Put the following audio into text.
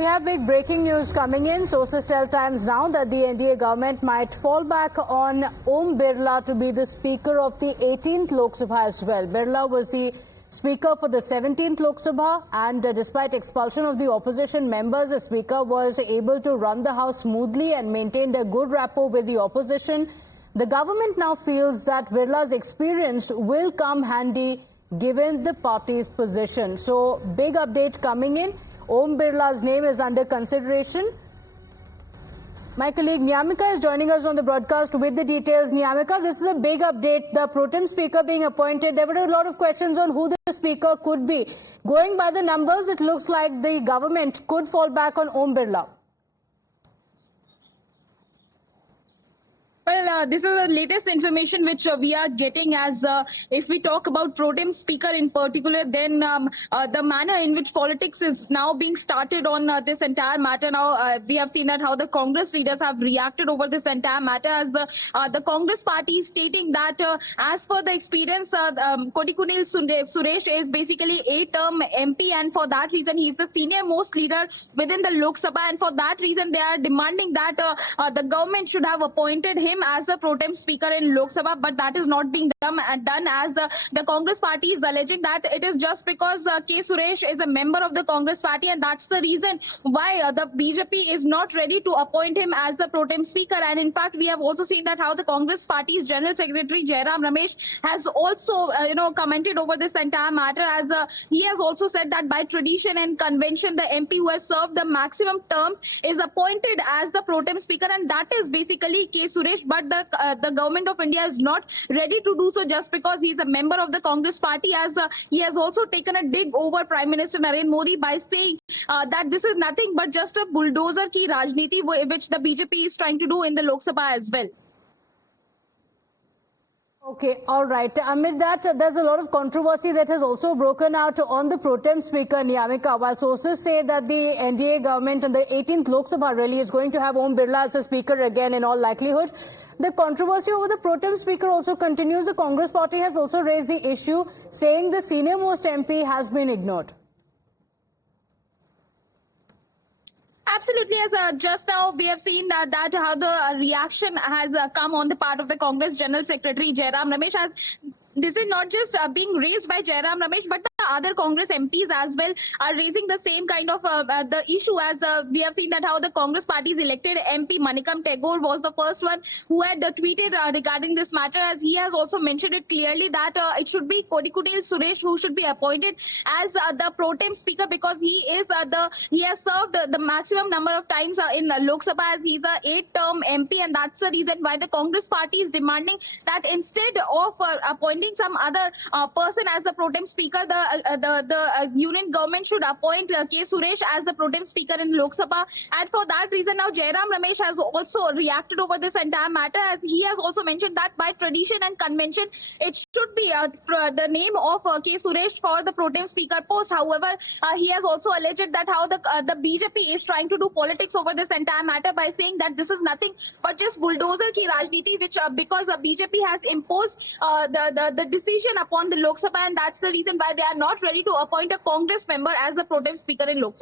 We have big breaking news coming in. Sources tell Times Now that the NDA government might fall back on Om Birla to be the Speaker of the 18th Lok Sabha as well. Birla was the Speaker for the 17th Lok Sabha, and despite expulsion of the opposition members, the Speaker was able to run the House smoothly and maintained a good rapport with the opposition. The government now feels that Birla's experience will come handy given the party's position. So, big update coming in. Om Birla's name is under consideration. My colleague Niyamika is joining us on the broadcast with the details. Niyamika, this is a big update. The pro tem speaker being appointed. There were a lot of questions on who the speaker could be. Going by the numbers, it looks like the government could fall back on Om Birla. Well, this is the latest information which we are getting as if we talk about pro tem speaker in particular, then the manner in which politics is now being started on this entire matter. Now, we have seen that how the Congress leaders have reacted over this entire matter as the Congress party is stating that as per the experience, Kodikunil Suresh is basically a term MP, and for that reason, he is the senior most leader within the Lok Sabha, and for that reason, they are demanding that the government should have appointed him as the pro tem speaker in Lok Sabha, but that is not being done as the Congress party is alleging that it is just because K. Suresh is a member of the Congress party, and that's the reason why the BJP is not ready to appoint him as the pro tem speaker. And in fact, we have also seen that how the Congress party's General Secretary Jairam Ramesh has also commented over this entire matter, as he has also said that by tradition and convention, the MP who has served the maximum terms is appointed as the pro tem speaker, and that is basically K. Suresh. But the government of India is not ready to do so just because he is a member of the Congress party, as he has also taken a dig over Prime Minister Narendra Modi by saying that this is nothing but just a bulldozer ki rajniti which the BJP is trying to do in the Lok Sabha as well. Okay, all right. Amid that, there's a lot of controversy that has also broken out on the pro tem speaker, Niyamika. While sources say that the NDA government and the 18th Lok Sabha really is going to have Om Birla as the speaker again in all likelihood, the controversy over the pro tem speaker also continues. The Congress party has also raised the issue, saying the senior most MP has been ignored. Absolutely, as just now we have seen that how the reaction has come on the part of the Congress General Secretary Jairam Ramesh. As this is not just being raised by Jairam Ramesh, but the other Congress MPs as well are raising the same kind of the issue, as we have seen that how the Congress party's elected MP Manikam Tagore was the first one who had tweeted regarding this matter, as he has also mentioned it clearly that it should be Kodikunil Suresh who should be appointed as the pro tem speaker, because he is he has served the maximum number of times in Lok Sabha, as he's a 8-term MP, and that's the reason why the Congress party is demanding that instead of appointing some other person as the pro tem speaker, the union government should appoint K. Suresh as the pro tem speaker in Lok Sabha. And for that reason, now Jairam Ramesh has also reacted over this entire matter, as he has also mentioned that by tradition and convention, it should be the name of K. Suresh for the pro tem speaker post. However, he has also alleged that how the BJP is trying to do politics over this entire matter by saying that this is nothing but just bulldozer ki rajniti, which because BJP has imposed the decision upon the Lok Sabha, and that's the reason why they are not ready to appoint a Congress member as the pro tem speaker in Lok Sabha.